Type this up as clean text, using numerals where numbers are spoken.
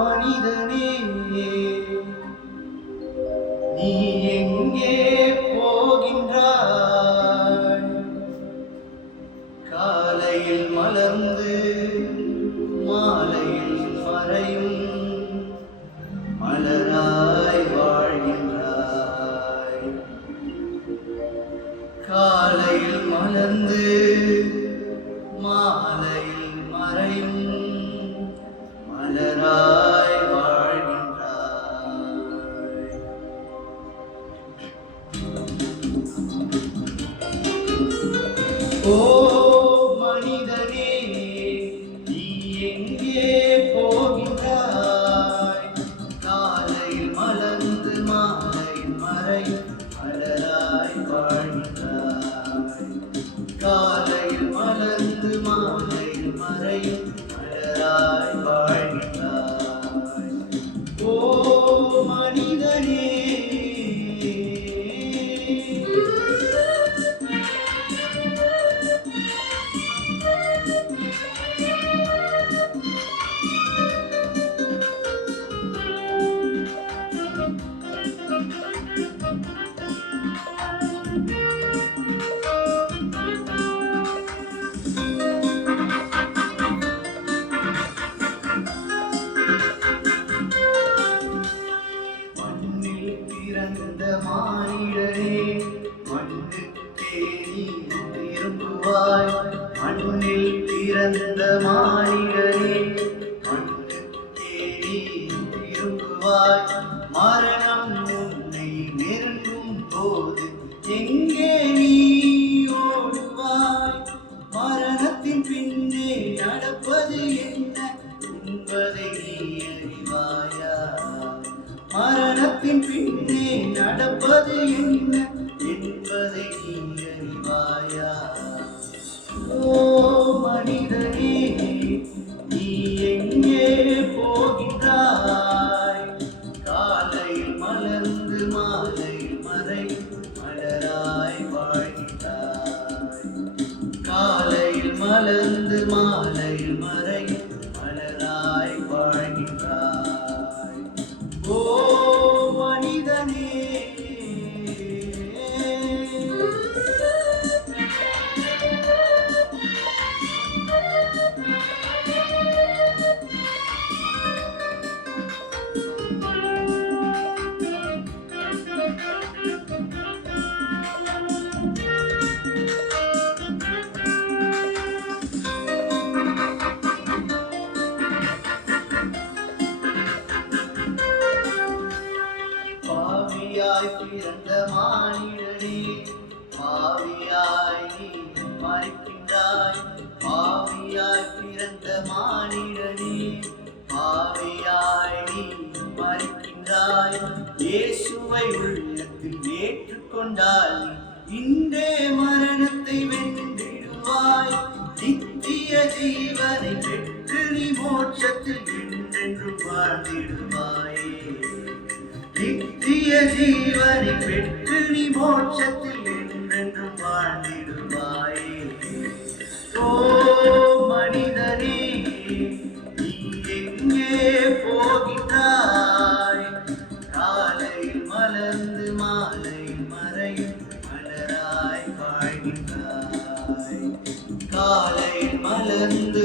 மனிதனே, நீ எங்கே போகின்றாய்? காலையில் மலர்ந்து மாலையில் மறையும் மலராய் வாழ்கின்றாய். காலையில் மலர்ந்து மாலையில் மறையும் மலராய் வாழ்கின்றாய். ஓ மனிதனே, நீ எங்கே போகின்றாய்? காலையில் மலர்ந்து மாலையில் மறையும் மலராய் வாழ்கின்றாய். காலையில் மலர்ந்து மாலையில் மறையும் மலராய் வாழ்கின்றாய். ஓ மனிதனே, பிறந்த மானிடரே, மண்ணுக்கே நீ திரும்புவாய். மண்ணில் பிறந்த மானிடரே, மண்ணுக்கே நீ திரும்புவாய். மரணம் உன்னை நெருங்கும் போது எங்கே நீ ஓடுவாய்? மரணத்தின் பின்னே நடப்பது என்ன என்பதை நீ அறிவாயா? மரணத்தின் பின்னே நடப்பது என்ன என்பதை நீ அறிவாயா? ஓ மனிதனே, நீ எங்கே போகின்றாய்? காலையில் மலர்ந்து மாலையில் மறையும் மலராய் வாழ்கின்றாய். காலையில் மலர்ந்து மாலையில் மறையும் மலராய் வாழ்கின்றாய். ஓ மனிதனே, பாவியாய் பிறந்த மானிடனே, பாவியாய் நீ மறிக்கின்றாய். பாவியாய் பிறந்த மானிடனே, பாவியாய் நீ மறிக்கின்றாய். இயேசுவை உள்ளத்தில் ஏற்றுக்கொண்டால் இன்றே மரணத்தை வென்றிடுவாய். நித்திய ஜீவனை பெற்று நீ மோட்சத்தில் என்றென்றும் வாழ்ந்திடுவாயே. நித்திய ஜீவனை பெற்று நீ மோட்சத்தில் என்றென்றும் வாழ்ந்திடுவாயே. ஓ மனிதனே, நீ எங்கே போகின்றாய்? காலையில் மலர்ந்து மாலையில் மறையும் மலராய் வாழ்கின்றாய். காலையில் மலர்ந்து